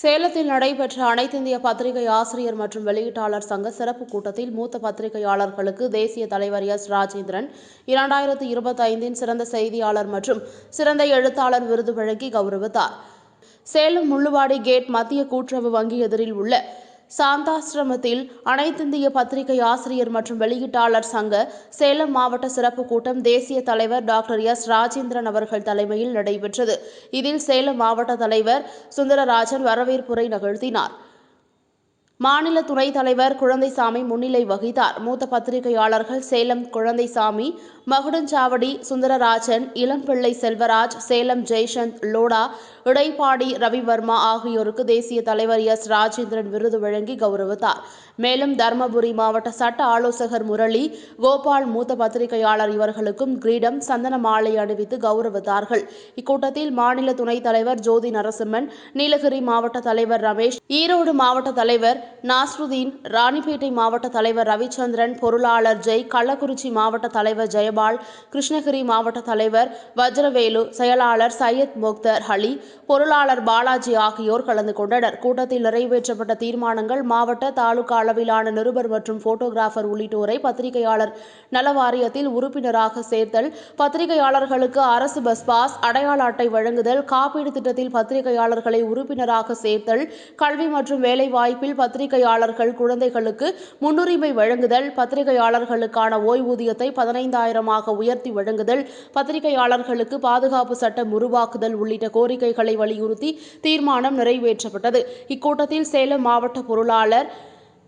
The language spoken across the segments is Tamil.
சேலத்தில் நடைபெற்ற அனைத்திந்திய பத்திரிகை ஆசிரியர் மற்றும் வெளியீட்டாளர் சங்க சிறப்பு கூட்டத்தில் மூத்த பத்திரிகையாளர்களுக்கு தேசிய தலைவர் எஸ் ராஜேந்திரன் இரண்டாயிரத்து இருபத்தைந்தின் சிறந்த செய்தியாளர் மற்றும் சிறந்த எழுத்தாளர் விருது வழங்கி கௌரவித்தார். சேலம் முள்ளுவாடி கேட் மத்திய கூட்டுறவு வங்கி எதிரில் உள்ள சாந்தாசிரமத்தில் அனைத்திந்திய பத்திரிகை ஆசிரியர் மற்றும் வெளியீட்டாளர் சங்க சேலம் மாவட்ட சிறப்பு கூட்டம் தேசிய தலைவர் டாக்டர் எஸ். ராஜேந்திரன் அவர்கள் தலைமையில் நடைபெற்றது. இதில் சேலம் மாவட்ட தலைவர் சுந்தரராஜன் வரவேற்புரை நிகழ்த்தினார். மாநில துணைத் தலைவர் குழந்தைசாமி முன்னிலை வகித்தார். மூத்த பத்திரிகையாளர்கள் சேலம் குழந்தைசாமி மகுடஞ்சாவடி சுந்தரராஜன் இளம்பிள்ளை செல்வராஜ் சேலம் ஜெய்சந்த் லோடா இடைப்பாடி ரவிவர்மா ஆகியோருக்கு தேசிய தலைவர் எஸ் ராஜேந்திரன் விருது வழங்கி கௌரவித்தார். மேலும் தருமபுரி மாவட்ட சட்ட ஆலோசகர் முரளி கோபால் மூத்த பத்திரிகையாளர் இவர்களுக்கும் கிரீடம் சந்தன மாலை அணிவித்து கௌரவித்தார்கள். இக்கூட்டத்தில் மாநில துணைத் தலைவர் ஜோதி நரசிம்மன் நீலகிரி மாவட்ட தலைவர் ரமேஷ் ஈரோடு மாவட்ட தலைவர் நாஸ்ருதீன் ராணிப்பேட்டை மாவட்ட தலைவர் ரவிச்சந்திரன் பொருளாளர் ஜெய் கள்ளக்குறிச்சி மாவட்ட தலைவர் ஜெயபால் கிருஷ்ணகிரி மாவட்ட தலைவர் வஜ்ரவேலு செயலாளர் சையத் முக்தர் அலி பொருளாளர் பாலாஜி ஆகியோர் கலந்து கொண்டனர். கூட்டத்தில் நிறைவேற்றப்பட்ட தீர்மானங்கள் மாவட்ட தாலுகா அளவிலான நிருபர் மற்றும் போட்டோகிராஃபர் உள்ளிட்டோரை பத்திரிகையாளர் நல வாரியத்தில் உறுப்பினராக சேர்த்தல் பத்திரிகையாளர்களுக்கு அரசு பஸ் பாஸ் அடையாள அட்டை வழங்குதல் காப்பீடு திட்டத்தில் பத்திரிகையாளர்களை உறுப்பினராக சேர்த்தல் கல்வி மற்றும் வேலைவாய்ப்பில் பத்திரிகையாளர்கள் குழந்தைகளுக்கு முன்னுரிமை வழங்குதல் பத்திரிகையாளர்களுக்கான ஓய்வூதியத்தை பதினைந்தாயிரமாக உயர்த்தி வழங்குதல் பத்திரிகையாளர்களுக்கு பாதுகாப்பு சட்டம் உருவாக்குதல் உள்ளிட்ட கோரிக்கைகள் வலியுறுத்தி தீர்மானம் நிறைவேற்றப்பட்டது. இக்கூட்டத்தில் சேலம் மாவட்ட பொருளாளர்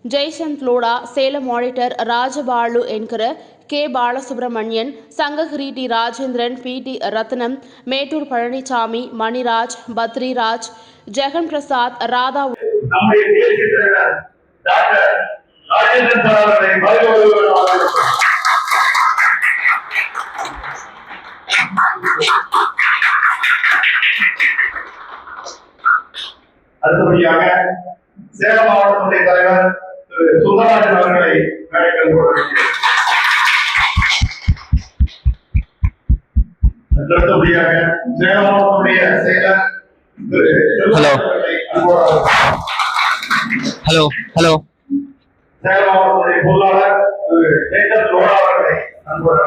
ஜெய்சந்த் லோடா சேலம் ஆடிட்டர் ராஜபாலு என்கிற K. Balasubramanian Sankagiri T. Rajendran P. T. Rathnam Mettur Palanisamy Maniraj Badriraj Jagan Prasad Radha நம்முடைய தேசிய தலைவர் டாக்டர் ராஜேந்திரன் சார் அவர்களை மறுபடியும் அடுத்தபடியாக சேலம் மாவட்டத்துடைய தலைவர் திரு சுந்தரராஜன் அவர்களை மேடைகள் போடுகிறேன் அடுத்தபடியாக சேலம் மாவட்டத்துடைய செயலர் திரு செல்வராஜ் அவர்களை அன்போடு ஹலோ ஹலோ சேலம் மாவட்டத்துடைய பொருளாளர் திரு ஜெய்சன் லோடா அவர்களை அன்போடு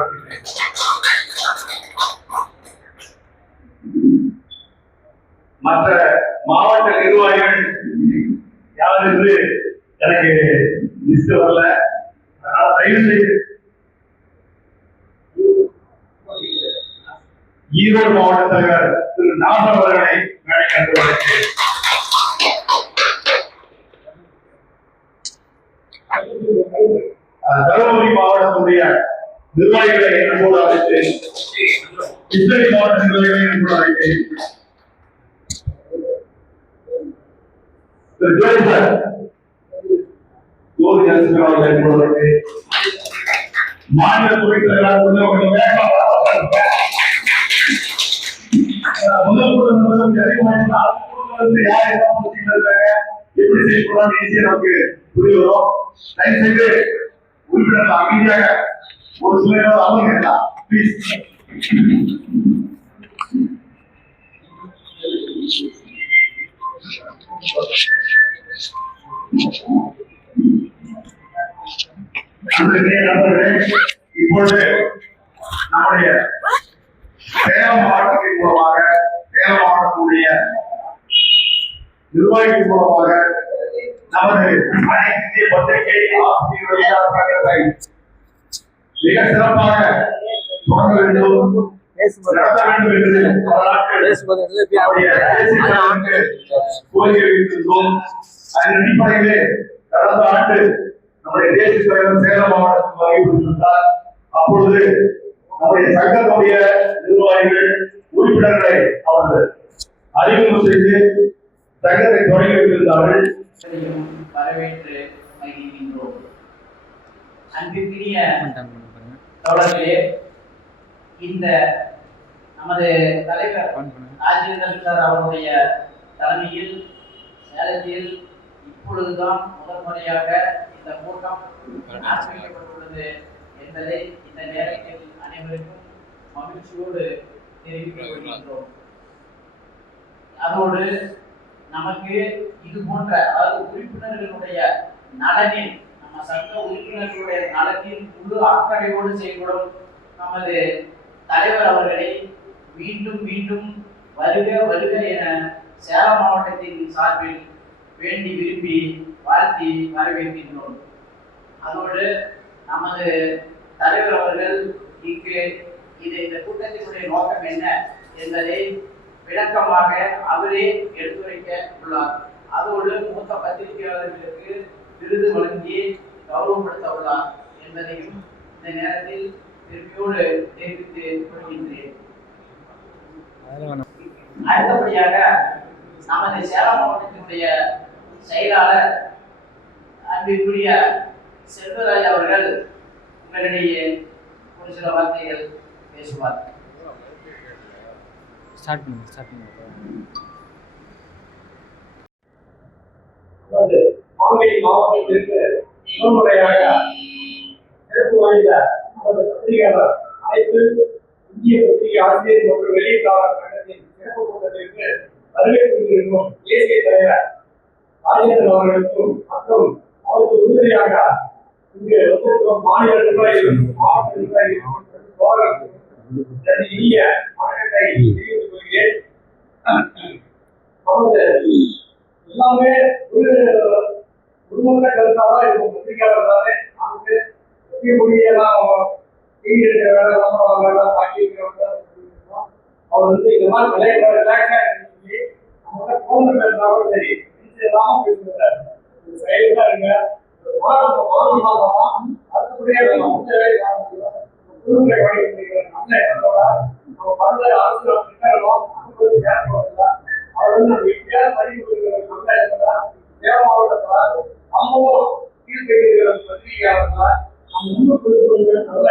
மற்ற மாவட்ட நிர்வாகிகள் யார் என்று எனக்கு லிஸ்ட் வரல அதனால தயவு செய்து ஈரோடு மாவட்ட தலைவர் திரு நாசர் அவர்களை மேடை கண்டு அழைக்கிறேன். தருமபுரி மாவட்டத்துடைய நிர்வாகிகளை அன்போடு அழைத்து கிருஷ்ணகிரி மாவட்ட நிர்வாகிகளை அன்போடு அழைத்தேன் திரு ஜோதி சார் ஜோதி நரசிம்மன் அவர்களை அன்போடு அழைத்தேன் மாநில துணைத் தலைவராக கொஞ்சம் கொஞ்சம் வேகமா வர முதல் குடும்பம் அறிமுகம் வந்து யார் என்ன பண்ணிட்டு இருக்காங்க எப்படி செயல்படுறாங்க ஈஸியா நமக்கு புரிய வரும் தயவு செய்து உறுப்பினர்கள் அமைதியாக ஒரு சில நேரம் அவங்க வேண்டாம் ப்ளீஸ் நண்பர்களே நண்பர்களே இப்பொழுது நம்முடைய சேலம் மாவட்டத்தின் மூலமாக சேலம் மாவட்டத்துடைய நிர்வாகிகள் மூலமாக நமது அனைத்து இந்திய பத்திரிகை ஆசிரியர் வெளியாளர் சங்கத்தை மிக சிறப்பாக தொடங்க வேண்டும் நம்முடைய தேசிய கடந்த ஆண்டு நம்முடைய தலைவர் சேலம் மாவட்டத்தில் வகைப்படுத்தியிருந்தார் அப்பொழுது நம்முடைய சங்கத்துடைய நிர்வாகிகள் உறுப்பினர்களை அவர்கள் அறிமுகம் செய்து சங்கத்தை தொடங்கி வைத்திருந்தார்கள். வரவேற்று மகிழ்கின்றோம். அன்பிற்கினிய இந்த நமது தலைவர் ராஜேந்திரன் சார் அவருடைய தலைமையில் சேலத்தில் இப்பொழுதுதான் முதல் முறையாக இந்த கூட்டம் ஆரம்பிக்கப்பட்டுள்ளது என்பதை இந்த நேரத்தில் அனைவருக்கும் மகிழ்ச்சியோடு தெரிவித்துக் கொள்கின்றோம். அதோடு நமக்கு இது போன்ற அதாவது உறுப்பினர்களுடைய நலனில் நம்ம சட்ட உறுப்பினர்களுடைய நலனில் முழு அக்கறையோடு செயல்படும் நமது தலைவர் அவர்களை மீண்டும் மீண்டும் வருக வருக என சேலம் மாவட்டத்தின் சார்பில் வேண்டி விரும்பி வாழ்த்தி வரவேற்கின்றோம். அதோடு நமது தலைவர் அவர்கள் இங்கு இது இந்த கூட்டத்தினுடைய நோக்கம் என்ன என்பதை விளக்கமாக அவரே எடுத்துரைக்க உள்ளார். அதோடு மூத்த பத்திரிகையாளர்களுக்கு விருது வழங்கி கௌரவப்படுத்த உள்ளார் என்பதையும் இந்த நேரத்தில் கொள்கின்றேன் அடுத்தபடியாக நமது சேலம் மாவட்டத்தினுடைய செயலாளர் அன்பிற்குரிய செல்வராஜ் அவர்கள் உங்களிடையே ஒரு சில வார்த்தைகள் பேசுவார். ஸ்டார்ட் பண்ணுங்க ஸ்டார்ட் பண்ணுங்க. நமது மாங்கை மாவட்டத்திற்கு முதல் முறையாக சிறப்பு வாய்ந்த நமது பத்திரிகையாளர் அனைத்து இந்திய பத்திரிகை ஆசிரியர் மற்றும் வெளியீட்டாளர் சங்கத்தின் சிறப்பு கூட்டத்திற்கு வருகை தேசிய தலைவர் ராஜேந்திரன் அவர்களுக்கும் மற்றும் அவருக்கு உறுதுணையாக இங்கு வந்திருக்கும் மாநில நிர்வாகிகள் மாவட்ட நிர்வாகிகள் மற்றும் இனிய வணக்கத்தை தெரிவித்துக் கொள்கிறேன் நமது எல்லாமே ஒரு உருவத்த கருத்தாக இருக்கும். பத்திரிகையாளர் எல்லாமே வேலை அவர் வந்து இந்த மாதிரி விளையாட ரிலாக்ஸா சொல்லி அவங்க போன் பேசினாலும் சரி இல்லாம பேசுகிறார் சைலண்டா இருங்க அடுத்தபடியாக நம்ம மொத்த வேலை ஆரம்பிக்கிறோம் நல்ல எண்ணத்தோட நம்ம அவர் வந்து நம்ம எப்படியாவது பதிவு கொடுக்கிற நல்ல இடத்துல சேலம் மாவட்டத்துல அம்மாவும் கீழ்பெறுகிற பத்திரிகையாளர்கள நம்ம முன்னுக்கு கொடுக்கிற நல்ல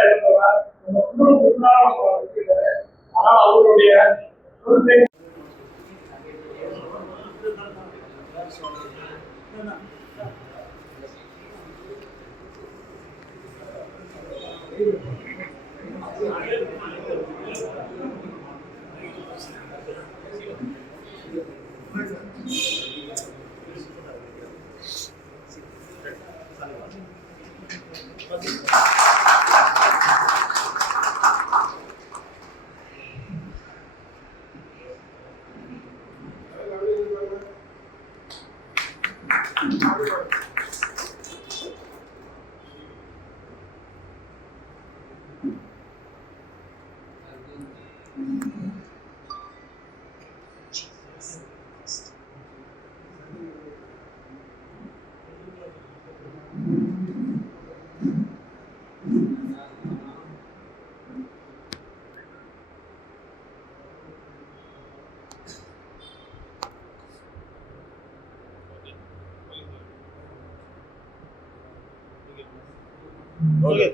பொறுப்பை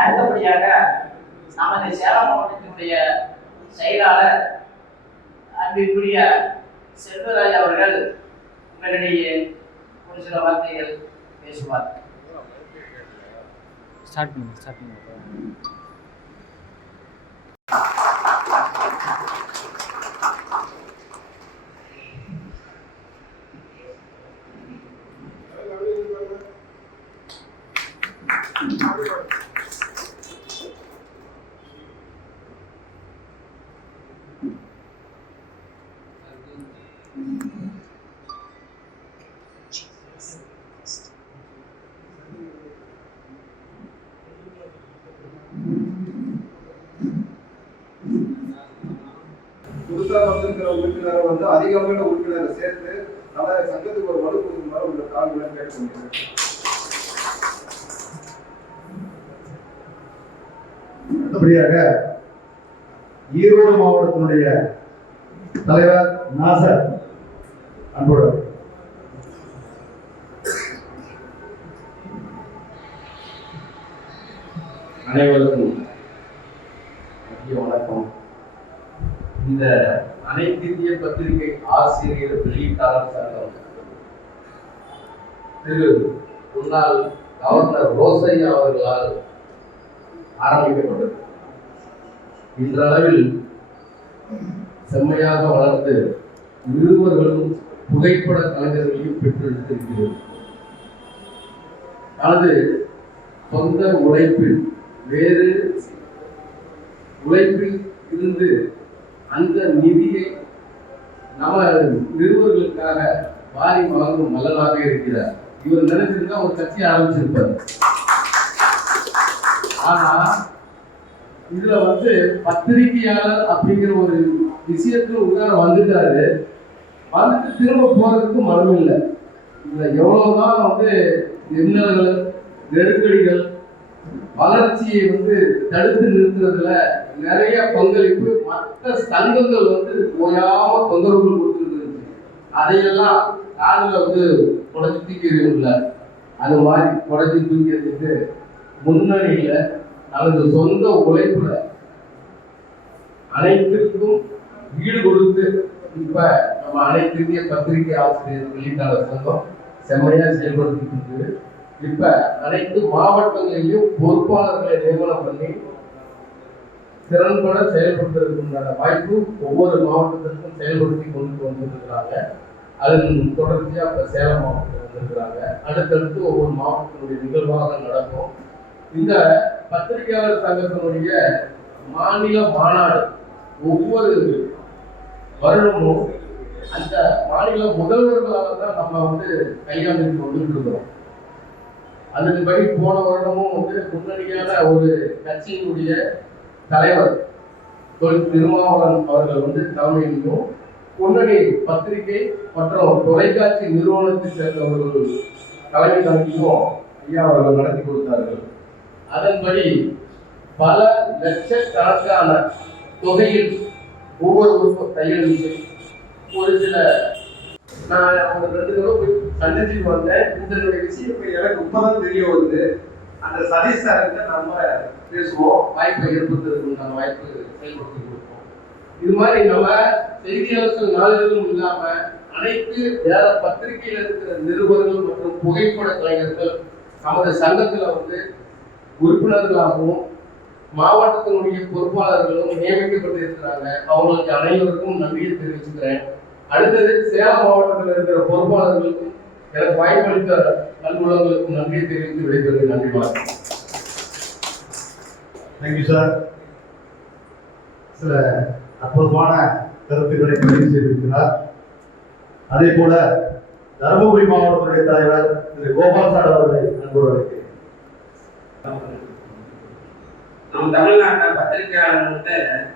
அடுத்தபடியாக நமது சேலம் மாவட்டத்தினுடைய செயலாளர் அன்பிற்குரிய செல்வராஜ் அவர்கள் உங்களிடையே ஒரு சில வார்த்தைகள் பேசுவார். ஸ்டார்ட் பண்ணுங்க ஸ்டார்ட் பண்ணுங்க. புதுசா வந்திருக்கிற உறுப்பினரை வந்து அதிகமான உறுப்பினரை சேர்த்து நல்ல சங்கத்துக்கு ஒரு வலு கொடுக்குமாறு உங்க தாழ்வுகளை கேட்டுக்கொள்கிறேன் அடுத்தபடியாக ஈரோடு மாவட்டத்தினுடைய தலைவர் நாசர் அன்போடு அனைவருக்கும் மத்திய வணக்கம். இந்த அனைத்து இந்திய பத்திரிகை ஆசிரியர் வெளியீட்டாளர் சங்கம் திரு முன்னாள் கவர்னர் ரோசையா அவர்களால் ஆரம்பிக்கப்பட்டது. இன்றளவில் செம்மையாக வளர்ந்து இருவர்களும் புகைப்பட கலைஞர்களையும் பெற்றெடுத்திருக்கிறோம். தனது சொந்த உழைப்பில் வேறு உழைப்பில் இருந்து அந்த நிதியை நம்ம நிறுவனங்களுக்காக வாரி வழங்கும் மலராக இருக்கிறார். இவர் நினைச்சிருந்தா ஒரு கட்சி ஆரம்பிச்சிருப்பார். ஆனா இதுல வந்து பத்திரிகையாளர் அப்படிங்கிற ஒரு விஷயத்துல உள்ளார வந்துட்டாரு. வந்துட்டு திரும்ப போறதுக்கு மனம் இல்லை. இதுல எவ்வளவுதான் வந்து இன்னல்கள் நெருக்கடிகள் வளர்ச்சியை வந்து தடுத்து நிறுத்துறதுல நிறைய பங்களிப்பு மற்ற சங்கங்கள் வந்து ஓயாம தொந்தரவுகள் கொடுத்துட்டு அதையெல்லாம் காதுல வந்து உடச்சி இல்லை அது மாதிரி உடச்சி தூக்கிறதுக்கு முன்னணியில தனது சொந்த உழைப்புல அனைத்திற்கும் ஈடு கொடுத்து இப்ப நம்ம அனைத்து இந்திய பத்திரிகை ஆசிரியர் வெளியிட்டாளர் சங்கம் செம்மையா செயல்படுத்திட்டு இருக்குது. இப்ப அனைத்து மாவட்டங்களிலும் பொறுப்பாளர்களை நியமனம் பண்ணி திறன்பட செயல்படுத்துவதற்குண்டான வாய்ப்பு ஒவ்வொரு மாவட்டத்திற்கும் செயல்படுத்தி கொண்டு வந்திருக்கிறாங்க. அதன் தொடர்ச்சியா இப்ப சேலம் மாவட்டத்தில் வந்திருக்கிறாங்க. அடுத்தடுத்து ஒவ்வொரு மாவட்டத்தினுடைய நிகழ்வாக நடக்கும். இந்த பத்திரிகையாளர் சங்கத்தினுடைய மாநில மாநாடு ஒவ்வொரு வருடமும் அந்த மாநில முதல்வர்களால் தான் நம்ம வந்து கையாண்டு கொண்டுட்டு இருக்கிறோம் அதன்படி போன வருடமும் வந்து முன்னணியான ஒரு கட்சியினுடைய தலைவர் தொழில் திருமாவளவன் அவர்கள் வந்து தலைமையிலும் முன்னணி பத்திரிகை மற்றும் தொலைக்காட்சி நிறுவனத்தை சேர்ந்தவர்கள் தலைமை தாங்கியும் ஐயா அவர்கள் நடத்தி கொடுத்தார்கள். அதன்படி பல லட்சக்கணக்கான தொகையில் ஒவ்வொருவருக்கும் கையில் ஒரு சில நான் அவங்க ரெண்டு தடவை போய் சந்திச்சுட்டு வந்தேன். இந்த விஷயம் இப்ப எனக்கு உண்மைதான் தெரிய வருது. அந்த சதீஷ் சார்கிட்ட நம்ம பேசுவோம். வாய்ப்பை ஏற்படுத்துறதுக்கு வாய்ப்பு செயல்படுத்தி கொடுப்போம். இது மாதிரி நம்ம செய்தியாளர்கள் நாளிதழும் இல்லாம அனைத்து வேற பத்திரிகையில இருக்கிற நிருபர்கள் மற்றும் புகைப்பட கலைஞர்கள் நமது சங்கத்துல வந்து உறுப்பினர்களாகவும் மாவட்டத்தினுடைய பொறுப்பாளர்களும் நியமிக்கப்பட்டிருக்கிறாங்க. அவங்களுக்கு அனைவருக்கும் நன்றியை தெரிவிச்சுக்கிறேன். அடுத்தது சேலம் மாவட்டத்தில் இருக்கிற பொறுப்பாளர்களுக்கும் எனக்கு வாய்ப்பளித்த நல்வுள்ளவர்களுக்கும் நன்றியை தெரிவித்து விடைபெறுகிறேன். நன்றி வணக்கம். தேங்க்யூ சார் சில அற்புதமான கருத்துக்களை பதிவு செய்திருக்கிறார். அதே போல தருமபுரி மாவட்டத்துடைய தலைவர் திரு கோபால் சார் அவர்களை அன்போடு அழைக்கிறேன் நம்ம தமிழ்நாட்டில் பத்திரிகையாளர்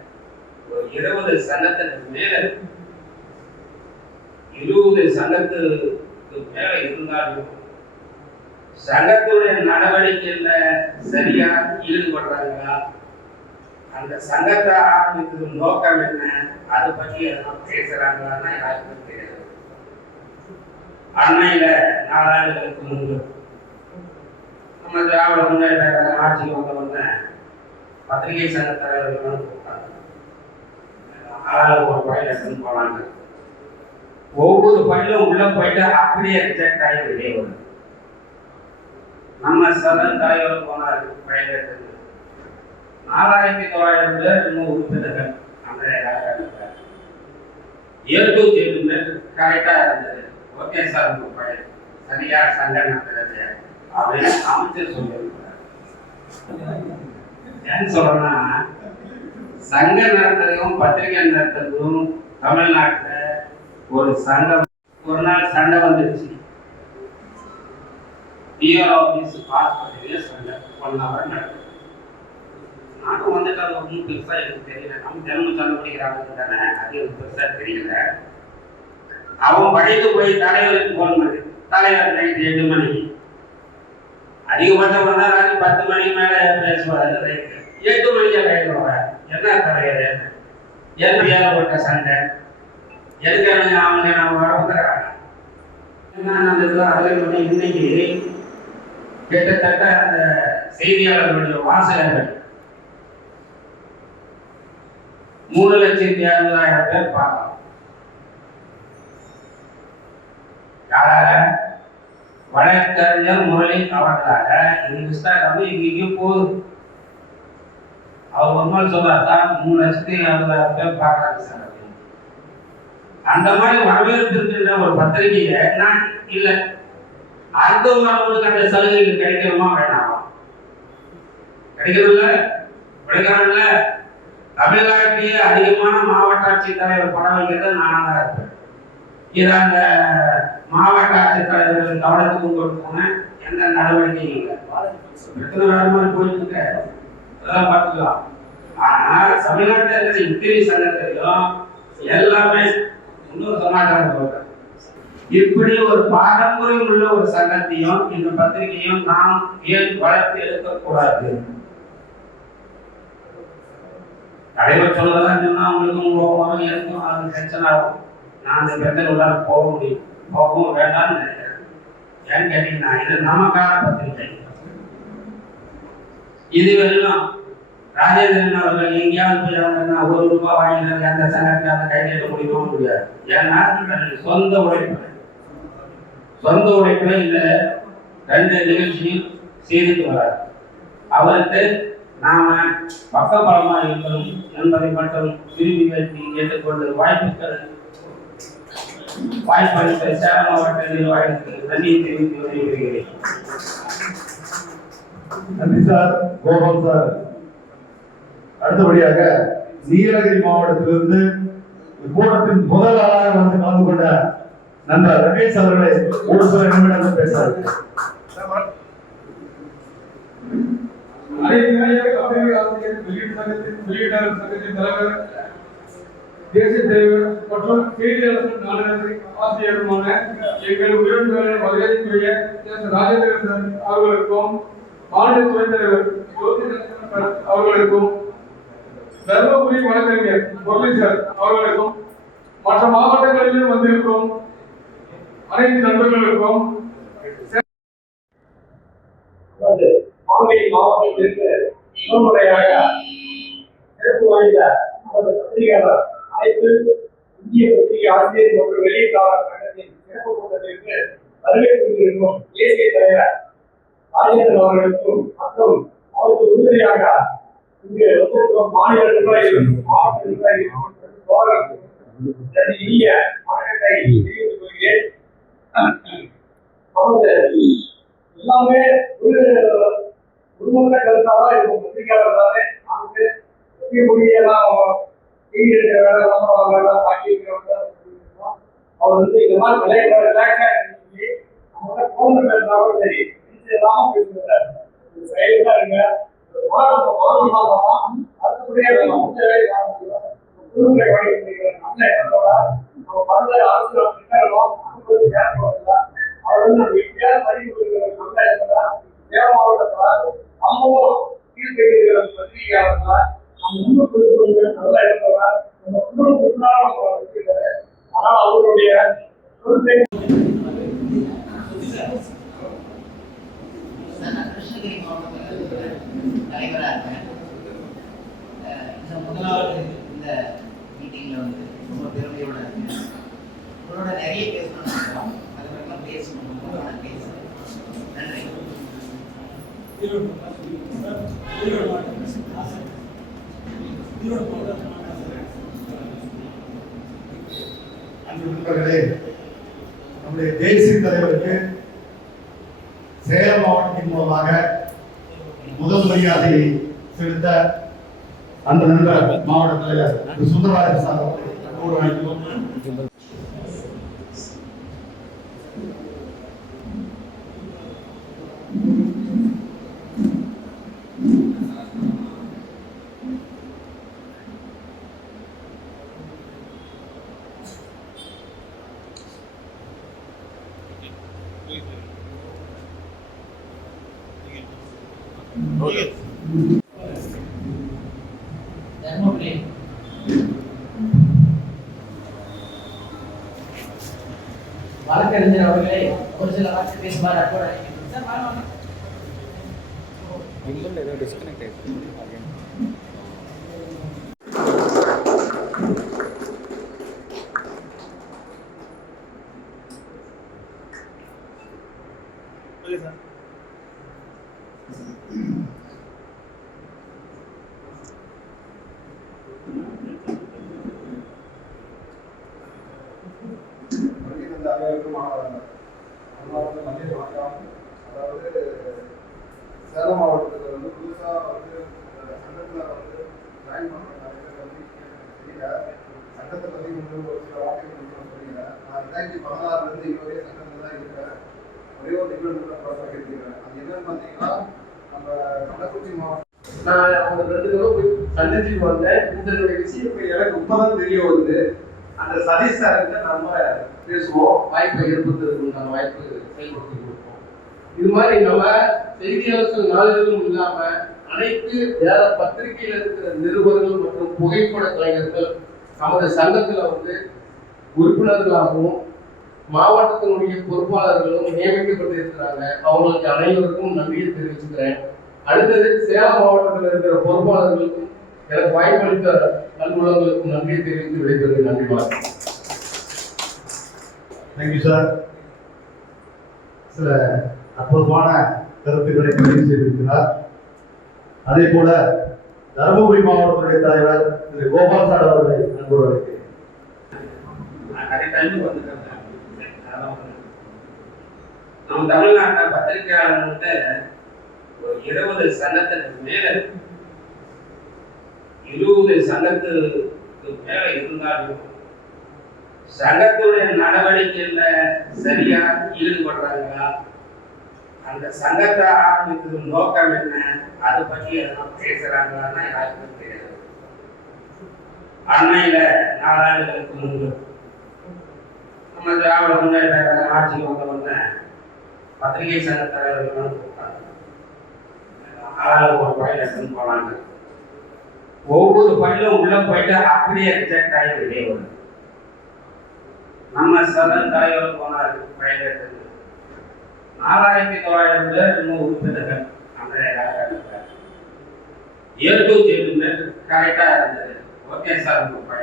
ஒரு இருபது சங்கத்துக்கு மேல இருபது சங்கத்துக்கு மேல இருந்தாலும் சங்கத்துடைய நடவடிக்கையில சரியா ஈடுபடுறாங்களா? அந்த சங்கத்தை ஆரம்பித்தது நோக்கம் என்ன? அதை பத்தி எல்லாம் பேசுறாங்களான்னா யாருக்கும் தெரியாது. அண்மையில நாலாண்டுகளுக்கு முன்பு நம்ம திராவிட முன்னேற்ற கழக ஆட்சிக்கு வந்த உடனே பத்திரிகை சங்க தலைவர்கள் கூப்பிட்டாங்க. ஆளாளுக்கு ஒரு ஃபைல் எடுத்துன்னு போனாங்க. ஒவ்வொரு ஃபைலும் உள்ள போயிட்டு அப்படியே ரிஜெக்ட் ஆகி வெளியே வரும் நம்ம சதன் தலைவர் போனார் ஃபைல் எடுத்து நாலாயிரத்தி தொள்ளாயிரம் பேர் இன்னும் உறுப்பினர்கள் அந்த காலகட்டத்தில் எழுநூத்தி எட்டு பேர் கரெக்டாக இருந்தது. ஓகே சார் உங்கள் ஃபைல் சரியாக சண்டை நடத்துறது அப்படின்னு அமைச்சர் சொல்லியிருக்கிறார் சொல்றேன்னா சங்க நடத்துறதும் பத்திரிகை நடத்துறதும் தமிழ்நாட்டுல ஒரு சங்கம் ஒரு நாள் சண்டை வந்துருச்சு. டிஆர் ஆஃபீஸ் பாஸ் பண்ணி சண்டை. ஒன் ஹவர் நடக்குது. நானும் வந்துட்டு அது ஒன்றும் பெருசா எனக்கு தெரியல. நம்ம தினமும் சண்டை பிடிக்கிறாங்க தானே அது எனக்கு பெருசா தெரியல. அவன் படித்து போய் தலைவருக்கு ஃபோன் பண்ணி. தலைவர் நைட்டு எட்டு மணிக்கு. அதிகபட்சம் வந்தா ராத்திரி பத்து மணிக்கு மேல பேசுவாரு ரைட்டு எட்டு மணிக்கு லைட் வர என்ன தலைவர் என்ன போட்ட சண்டை? எதுக்கு எனக்கு அவங்க நான் வர வந்துடுறாங்க என்ன நடந்தது அதே மாதிரி இன்னைக்கு கிட்டத்தட்ட அந்த செய்தியாளர்களுடைய வாசகர்கள் மூணு லட்சத்தி அறுபதாயிரம் பேர் பார்க்கலாம் யாரால? வழக்கறிஞர் முரளி அவர்களாக இந்த புஸ்தகம் இங்கேயும் போகுது. அவர் ஒரு நாள் சொல்றாரு சார் மூணு லட்சத்தி அறுபதாயிரம் பேர் பார்க்கறாங்க சார். அந்த மாதிரி வரவேற்பு இருக்கின்ற ஒரு பத்திரிகையை நான் இல்லை. அடுத்த வரவங்களுக்கு அந்த சலுகைகள் கிடைக்கணுமா வேண்டாமா வேணாமா? இல்லை கிடைக்கணும்ல தமிழ்நாட்டிலேயே அதிகமான மாவட்ட ஆட்சித்தலைவர் படம் வைக்கிறது நானாக தான் இருப்பேன். இதை அந்த மாவட்ட ஆட்சித்தலைவர்கள் கவனத்துக்கு கொண்டு போன எந்த நடவடிக்கையும் இல்லை மாதிரி போயிட்டு அதெல்லாம் பார்த்துக்கலாம் ஆனா தமிழ்நாட்டில் இருக்கிற இத்திரி சங்கத்திலையும் எல்லாமே இன்னொரு சமாச்சாரம் சொல்றேன் இப்படி ஒரு பாரம்பரியம் உள்ள ஒரு சங்கத்தையும் இந்த பத்திரிகையும் நாம் ஏன் வளர்த்து எடுக்கக்கூடாது தலைவர் சொல்லதான் சொன்னா அவங்களுக்கும் கோபம் எனக்கும் அது டென்ஷன் ஆகும் நான் அந்த பிரச்சனை உள்ளார போக முடியும் போகவும் வேண்டாம்னு நினைக்கிறேன் ஏன்னு கேட்டீங்கன்னா இது நமக்கான பத்திரிகை இதுவெல்லாம் ராஜேந்திரன் அவர்கள் எங்கேயாவது போய் அவங்கன்னா ஒரு ரூபாய் வாங்கினாங்க அந்த சங்கத்தில் அந்த கை கேட்க முடியுமா முடியாது ஏன்னா சொந்த உழைப்பு சொந்த உழைப்புல இந்த ரெண்டு நிகழ்ச்சியும் செய்துட்டு வராது அவருக்கு நாம பக்கபலமாக இருக்கணும் என்பதை மட்டும் விரும்பி வைத்து கேட்டுக்கொண்டு வாய்ப்புகள் சேலம் மாவட்ட தெரிவித்து வருகிறேன் நன்றி சார் கோபால் சார் அடுத்தபடியாக நீலகிரி மாவட்டத்திலிருந்து கூட்டத்தின் முதல் ஆளாக வந்து கலந்து கொண்ட நண்பர் ரமேஷ் அவர்களை ஒரு சில நிமிடங்கள் பேசுறாரு வெளியீட்டு சங்கத்தின் வெளியீட்டாளர் சங்கத்தின் தலைவர் தேசிய தலைவர் மற்றும் செய்தியாளர் நாடகத்தின் ஆசிரியருமான எங்கள் உயர்ந்த மரியாதைக்குரிய எஸ். ராஜேந்திரன் அவர்களுக்கும் மாநில துணைத் தலைவர் ஜோதிநரசிம்மன் அவர்களுக்கும் தர்மபுரி வழக்கறிஞர் முரளிசர் அவர்களுக்கும் மற்ற மாவட்டங்களிலும் வந்திருக்கும் அனைத்து நண்பர்களுக்கும் வந்து மாவட்டத்திற்கு முதன்முறையாக சிறப்பு வாய்ந்த நமது பத்திரிகையாளர் அனைத்து இந்திய பத்திரிகை ஆசிரியர் மற்றும் வெளியீட்டாளர் சங்கத்தின் சிறப்பு கூட்டத்திற்கு வருகை தேசிய தலைவர் ராஜேந்திரன் அவர்களுக்கும் மற்றும் அவருக்கு உறுதியாக இங்கு வந்திருக்கும் மாநில நிர்வாகிகள் மாவட்ட நிர்வாகிகள் தோழர்களுக்கும் எனது இனிய வணக்கத்தை தெரிவித்துக் கொள்கிறேன். நமது எல்லாமே ஒரு உருவத்த கருத்தாதான் இருக்கும். பத்திரிகையாளர் எல்லாமே செய்யக்கூடியலாம் எடுக்கிற வேலை வேலை இருக்கிறவங்க அவர் வந்து இந்த மாதிரி விளையாட ரிலாக்ஸா சொல்லி அவங்க போன் பேசினாலும் சரி இது இல்லாம பேசுகிறார் தான் இருங்க மாதம் மாதம் மாதமா அடுத்தபடியாக நம்ம முந்த வேலை குழுக்களை வழங்கி நல்ல எண்ணத்தோட நம்ம பல்வேறு அரசியல் திட்டங்களும் நமக்கு சேர்ப்பதில்லை அவர் வந்து நம்ம எப்படியாவது பதிவு கொடுக்கிற நல்ல இடத்துல சேலம் மாவட்டத்துல நம்மளும் கீழ்பெறுகிற பத்திரிகையாளர்கள ஆனால் அவருடைய கிருஷ்ணகிரி மாவட்டத்தில் தலைவராக இருக்கேன் இந்த முதலாவது இந்த மீட்டிங்கில் வந்து ரொம்ப பெருமையோட இருக்கேன் உங்களோட நிறைய பேசணும்னு அது மாதிரிலாம் பேசணும் நான் பேசுகிறேன் நன்றி நண்பர்களே நம்முடைய தேசிய தலைவருக்கு சேலம் மாவட்டத்தின் மூலமாக முதல் மரியாதையை செலுத்த அந்த நண்பர் மாவட்ட தலைவர் திரு சுந்தரராஜன் சார் அவர்களை வழக்கறிஞர் அவர்களே ஒரு சில வார்த்தை பேசுமாறு அன்போடு சேலம் மாவட்டத்தில் வந்து புதுசாக வந்து சட்டத்தில் வந்து ஜாயின் பண்ணுற நிறைய வந்து தெரியல. சட்டத்தை பற்றி இன்னும் ஒரு சில வாக்கியம் தெரியல. நான் ரெண்டாயிரத்தி பதினாறுலேருந்து இதுவரை சட்டத்தில் தான் இருக்கேன் ஒரே ஒரு நிகழ்வு தான் ப்ராசஸ் எடுத்துக்கிறேன் அது என்னன்னு பார்த்தீங்கன்னா நம்ம கள்ளக்குறிச்சி மாவட்டம் நான் அவங்க ரெண்டு போய் சந்திச்சு வந்தேன். இதனுடைய விஷயம் இப்போ எனக்கு இப்பதான் தெரிய வருது. அந்த சதீஷ் சார்கிட்ட நம்ம பேசுவோம். வாய்ப்பை ஏற்படுத்துறதுக்கு உண்டான வாய்ப்பு செயல்படுத்தி இது மாதிரி நம்ம செய்தியாளர்கள் நாளிதழும் இல்லாம அனைத்து வேற பத்திரிகையில இருக்கிற நிருபர்கள் மற்றும் புகைப்பட கலைஞர்கள் நமது சங்கத்துல வந்து உறுப்பினர்களாகவும் மாவட்டத்தினுடைய பொறுப்பாளர்களும் நியமிக்கப்பட்டு இருக்கிறாங்க அவங்களுக்கு அனைவருக்கும் நன்றியை தெரிவிச்சுக்கிறேன். அடுத்தது சேலம் மாவட்டத்தில் இருக்கிற பொறுப்பாளர்களுக்கும் எனக்கு வாய்ப்பளித்த அலுவலர்களுக்கும் நன்றியை தெரிவித்து விடைபெறுகிறேன். நன்றி வணக்கம். தேங்க்யூ சார் சில அற்புதமான கருத்துக்களை பதிவு செய்திருக்கிறார். அதே போல தருமபுரி மாவட்டத்துடைய தலைவர் திரு கோபால் சார் அவர்களை அன்போடு அழைக்கிறேன். நான் நம்ம தமிழ்நாட்டில் பத்திரிகையாளர் ஒரு இருபது சங்கத்துக்கு மேல இருபது சங்கத்துக்கு மேல இருந்தாலும் சங்கத்துடைய நடவடிக்கையில சரியா ஈடுபடுறாங்களா? அந்த சங்கத்தை ஆரம்பித்தது நோக்கம் என்ன? அதை பத்தி எதனா பேசுறாங்களான்னா யாருக்கும் தெரியாது. அண்மையில நாலாண்டுகளுக்கு முன்பு நம்ம திராவிட முன்னேற்ற கழக ஆட்சிக்கு வந்த உடனே பத்திரிகை சங்க தலைவர்கள் கூப்பிட்டாங்க. ஆளாளுக்கு ஒரு ஃபைல் எடுத்துன்னு போனாங்க. ஒவ்வொரு பயிலும் உள்ள போயிட்டு அப்படியே ரிஜெக்ட் ஆகி வெளியே வரும் நம்ம சதன் தலைவர் போனார் ஃபைல் எடுத்து நாலாயிரத்தி தொள்ளாயிரம் பேர் இன்னும் உறுப்பினர்கள் அந்த ஏ டு ஜெட் கரெக்டாக இருந்தது. ஓகே சார் உங்க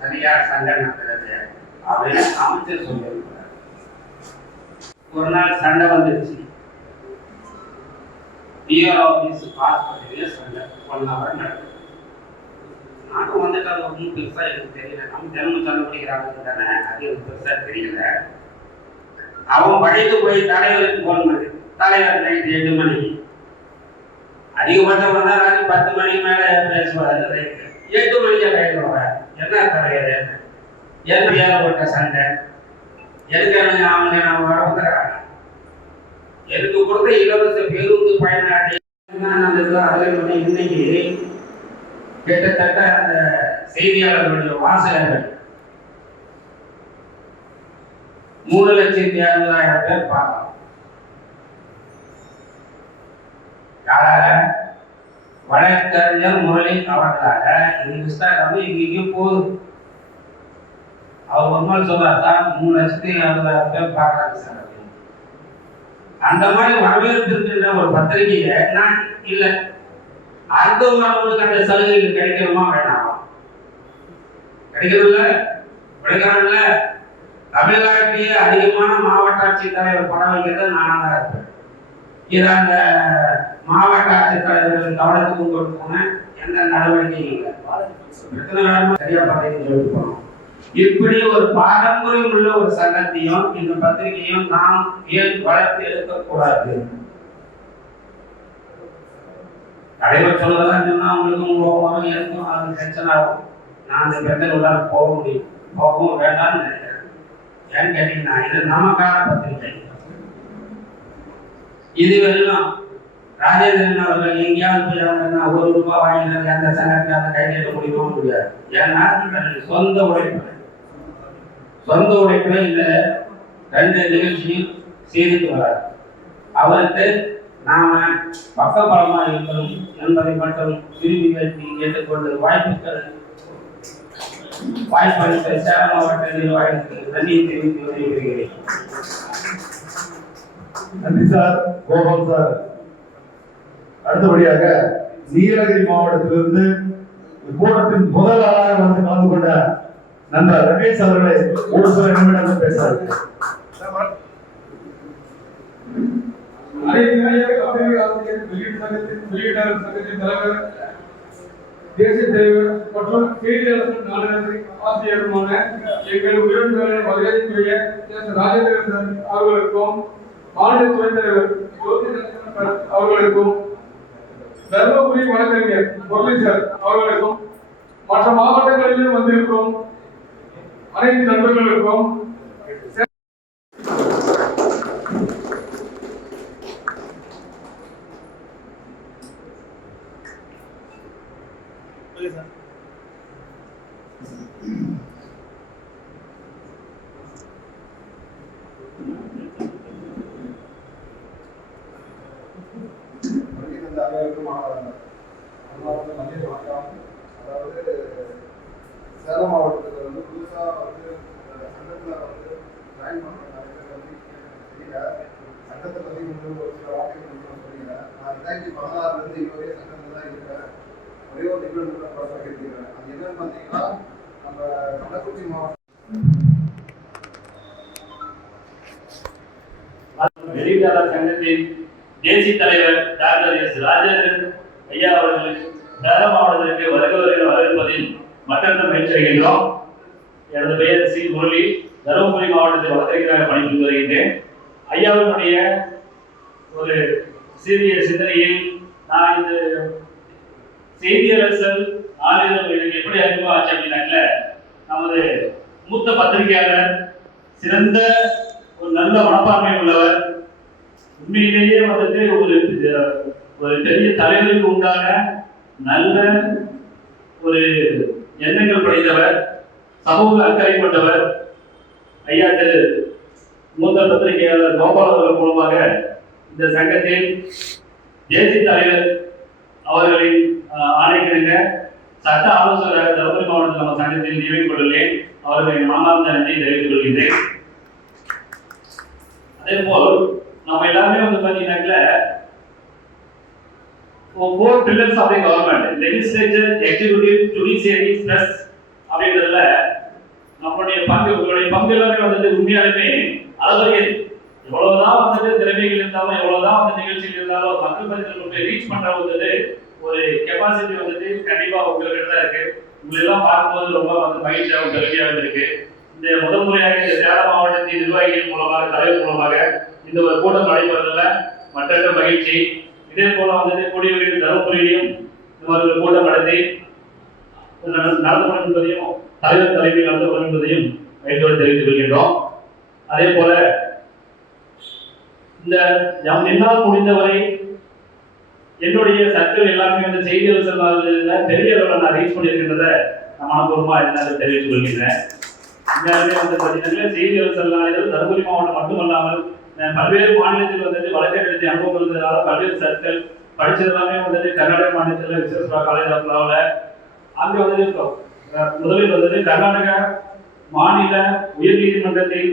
சரியா சண்டை நடத்துறது அப்படின்னு அமைச்சர் சொல்லியிருக்கிறார். ஒரு நாள் சண்டை வந்துருச்சு டிஆர் ஆஃபீஸ் சண்டை. ஒன் ஹவர் நடக்குது. நானும் வந்துட்டு அது ஒன்றும் பெருசாக எனக்கு தெரியல. நம்ம தினமும் சண்டை பிடிக்கிறாங்க தானே. அது எனக்கு பெருசாக தெரியல. அவன் படைத்து போய் தலைவருக்கு போன் பண்ணு தலைவர் நைட்டு எட்டு மணிக்கு அதிகபட்சம் வந்தா ராத்திரி பத்து மணிக்கு மேல பேசுவார் ரைட்டு எட்டு மணிக்கு ரைட்டு வர என்ன தலைவர்? என்ன ஏகப்பட்ட சண்டை. எதுக்கான எனக்கு அவங்க நான் வர வந்துடுறாங்க. எனக்கு கொடுத்த இலவச பேருந்து பயனாளி அதில் இன்னைக்கு கிட்டத்தட்ட அந்த செய்தியாளர்களுடைய வாசகர்கள் மூணு லட்சத்தி அறுபதாயிரம் பேர் பார்க்கலாம் யாரால? வழக்கறிஞர் முரளி அவர்களாக இந்த இன்ஸ்டாகிராம் இங்கேயும் போகுது. அவர் ஒரு சொல்றாரு தான் மூணு லட்சத்தி அறுபதாயிரம் பேர் பார்க்கறாங்க சார். அந்த மாதிரி வரவேற்பிருக்கின்ற ஒரு பத்திரிகையை நான் இல்லை. அடுத்த வரவங்களுக்கு அந்த சலுகைகள் கிடைக்கணுமா வேணாமா? கிடைக்கணும்ல கிடைக்கிறாங்கல்ல தமிழ்நாட்டிலேயே அதிகமான மாவட்ட ஆட்சித்தலைவர் படம் வைக்கிறது நானாக தான் இருப்பேன். இதை அந்த மாவட்ட ஆட்சித்தலைவர்கள் கவனத்துக்கு கொண்டு போனேன் எந்த நடவடிக்கையும் இல்லை. சரியா பார்த்தீங்கன்னு சொல்லிட்டு போனோம். இப்படி ஒரு பாரம்பரியம் உள்ள ஒரு சங்கத்தையும் இந்த பத்திரிகையும் நாம் ஏன் வளர்த்து எடுக்கக்கூடாது? தலைவர் சொல்றதெல்லாம் சொன்னா அவங்களுக்கும் கோபம் இருக்கும் அது பிரச்சனை ஆகும். நான் அந்த பிரச்சனை உள்ளார போக முடியும். போகவும் வேண்டாம்னு நினைக்கிறேன். ஏன்னு கேட்டீங்கன்னா இது நமக்கான பத்திரிகை இது ராஜேந்திரன் அவர்கள் எங்கேயாவது போய் அவங்க ஒரு ரூபாய் வாங்கினது அந்த சங்கத்தில் அந்த கையெழுத்த முடியுமோ முடியாது. ஏன்னா சொந்த உழைப்பு சொந்த உழைப்பு இந்த ரெண்டு நிகழ்ச்சியும் செய்துட்டு வராது அவருக்கு நாம பக்கபலமாக இருக்கணும் என்பதை மட்டும் திரும்பி வைத்து கேட்டுக்கொண்டு வாய்ப்புகள் வாய்ப்பளித்த சேலம் மாவட்ட நிர்வாகத்துக்கு நன்றியை தெரிவித்து வருகிறேன் நன்றி சார். கோபால் சார். அடுத்தபடியாக நீலகிரி மாவட்டத்திலிருந்து கூட்டத்தின் முதல் ஆளாக வந்து கலந்து கொண்ட நண்பர் ரமேஷ் அவர்களை ஒரு சில நிமிடங்கள் ஆசிரியர் வெளியீட்டு சங்கத்தின் வெளியீட்டாளர் சங்கத்தின் தலைவர் தேசிய தலைவர் மற்றும் செய்தியாளர்கள் நாளிதழ் ஆசிரியருமான எங்கள் உயர்ந்த மரியாதைக்குரிய ராஜேந்திரன் அவர்களுக்கும் மாநில துணைத் தலைவர் ஜோதி அவர்களுக்கும் தர்மபுரி வழக்கறிஞர் முரளிசர் அவர்களுக்கும் மற்ற மாவட்டங்களிலும் வந்திருக்கும் அனைத்து நண்பர்களுக்கும் வருகின்ற அனைவருக்கும் அன்பார்ந்த வந்து வணக்கம் அதாவது சேலம் மாவட்டத்தில் வந்து புதுசாக வந்து சங்கத்தில் வந்து ஜாயின் பண்ணுற நிறைய பேர் வந்து தெரியல. சங்கத்தை பற்றி இன்னும் ஒரு சில வார்த்தைகள் மட்டும் சொல்லிக்கிறேன் நான் ரெண்டாயிரத்தி பதினாறுலேருந்து இதுவரை சங்கத்தில் தான் இருக்கிறேன். ஒரே ஒரு நிகழ்வு கூட ப்ராசஸ் இருக்கிறேன் அது என்னன்னு பார்த்தீங்கன்னா நம்ம கள்ளக்குறிச்சி மாவட்டம். வெளியிட்டாளர் சங்கத்தின் தேசிய தலைவர் டாக்டர் எஸ் ராஜேந்திரன் ஐயா அவர்களுக்கு சேலம் மாவட்டத்திற்கு வருக வருகிற வரவேற்பதில் மற்றொன்று மகிழ்ச்சி எனது பெயர் சி. முரளி. தருமபுரி மாவட்டத்தில் வழக்கறிஞராக பணிபுரிந்து வருகின்றேன். ஐயாவினுடைய ஒரு சிறிய சிந்தனையில் நான் இந்த செய்தியரசல் நாளிதழ் எனக்கு எப்படி அறிமுகம் ஆச்சு அப்படின்னாக்கல நமது மூத்த பத்திரிகையாளர் சிறந்த ஒரு நல்ல மனப்பான்மை உள்ளவர் உண்மையிலேயே வந்துட்டு ஒரு ஒரு பெரிய தலைவருக்கு உண்டான நல்ல ஒரு எண்ணங்கள் படைத்தவர் சமூக அக்கறை கொண்டவர் ஐயா திரு மூத்த பத்திரிகையாளர் கோபால் அவர்கள் மூலமாக இந்த சங்கத்தில் தேசிய தலைவர் அவர்களின் அஹ், ஆணைக்கிணங்க சட்ட ஆலோசகராக தருமபுரி மாவட்டத்தில் நம்ம சங்கத்தில் நியமிக்கப்பட்டுள்ளேன். அவர்களின் மனமார்ந்த நன்றி தெரிவித்துக் கொள்கின்றேன். அதே போல் நம்ம எல்லாருமே வந்து பாத்தீங்கன்னாக்கல four pillars of the government legislature executive judiciary plus அப்படின்றதுல நம்மளுடைய பங்கு உங்களுடைய பங்கு எல்லாமே வந்துட்டு உண்மையாலுமே அளவரியது எவ்வளவுதான் வந்துட்டு திறமைகள் இருந்தாலும் எவ்வளவுதான் வந்து நிகழ்ச்சிகள் இருந்தாலும் மக்கள் மத்தியில் ரீச் பண்ற வந்துட்டு ஒரு கெப்பாசிட்டி வந்துட்டு கண்டிப்பா உங்ககிட்ட தான் இருக்கு. உங்களெல்லாம் பார்க்கும்போது ரொம்ப வந்து மகிழ்ச்சியாகவும் பெருமையாகவும் இருக்கு இந்த முதல் முறையாக இந்த சேலம் மாவட்டத்தின் நிர்வாகிகள் மூலமாக தலைவர் மூலமாக இந்த ஒரு கூட்டம் நடைபெறதில் மற்ற மகிழ்ச்சி. இதே போல வந்துட்டு கூடியவர்கள் தருமபுரியிலையும் இந்த மாதிரி ஒரு கூட்டம் நடத்தி நட- நடத்தப்படும் என்பதையும் தலைவர் தலைமையில் நடத்தப்படும் என்பதையும் வைத்தோடு தெரிவித்துக் கொள்கின்றோம். அதே போல இந்த நம் என்னால் முடிந்தவரை என்னுடைய சர்க்கிள் எல்லாமே இந்த செய்திகள் சொல்லாததுல பெரிய அளவில் நான் ரீச் பண்ணியிருக்கின்றத நான் மனப்பூர்வமாக என்னால் தெரிவித்துக் கொள்கின்றேன். உண்மையாலுமே வந்து பார்த்தீங்கன்னா செய்திகள் செல்லாதது தருமபுரி மாவட்டம் மட்டுமல்லாமல் பல்வேறு மாநிலத்தில் வந்துட்டு வழக்கறிஞர் அனுபவம் இருந்ததால பல்வேறு சர்க்கிள் படிச்சது எல்லாமே வந்துட்டு கர்நாடக மாநிலத்தில் விசேஷமா காலேஜ் ஆஃப் லாவில் அங்கே வந்துட்டு முதலில் வந்துட்டு கர்நாடக மாநில உயர்நீதிமன்றத்தில்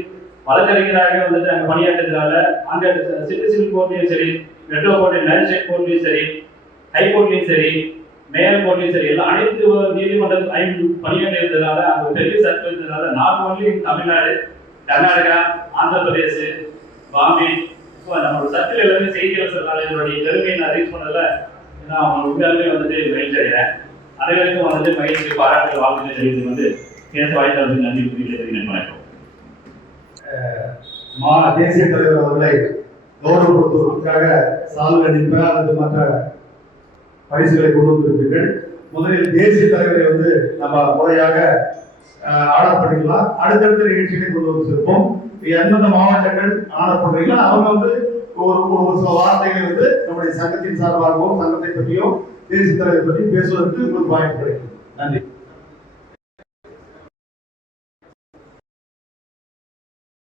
வழக்கறிஞராக வந்துட்டு அங்கே பணியாற்றதுனால அங்கே சிட்டிசன் கோர்ட்லையும் சரி மெட்ரோபாலிட்டன் மேஜிஸ்ட்ரேட் கோர்ட்லையும் சரி ஹைகோர்ட்லையும் சரி மேயர் கோர்ட்லையும் சரி எல்லாம் அனைத்து நீதிமன்றத்தில் ஐந்து பணியாற்றியதுனால அங்கே பெரிய சர்க்கிள் இருந்ததுனால not only Tamil Nadu Karnataka Andhra Pradesh Bombay so நம்மளோட சத்தில் எல்லாமே செய்திகள் சொன்னால இதனுடைய பெருமையை நான் ரீச் பண்ணல நான் அவங்க உண்மையாலுமே வந்துட்டு மகிழ்ச்சி அடைகிறேன் அனைவருக்கும் வந்துட்டு மகிழ்ச்சி பாராட்டு வாழ்க்கை தெரிவித்து வந்து பேச வாய்ப்பு நன்றி புரிகிறது வணக்கம். மா தேசிய தலைவர் அவர்களை கௌரவப்படுத்துவதற்காக சால்வை அனுப்ப அல்லது மற்ற பரிசுகளை கொண்டு வந்திருப்பீர்கள் முதலில் தேசிய தலைவரை வந்து நம்ம முறையாக ஆர்டர் பண்ணிக்கலாம். அடுத்தடுத்த நிகழ்ச்சிகளை கொண்டு வந்திருப்போம் எந்தெந்த மாவட்டங்கள் ஆர்டர் அவங்க வந்து ஒரு ஒரு சில வார்த்தைகள் வந்து நம்முடைய சங்கத்தின் சார்பாகவும் சங்கத்தை பற்றியும் தேசிய தலைவர் பற்றி பேசுவதற்கு உங்களுக்கு வாய்ப்பு கிடைக்கும். நன்றி.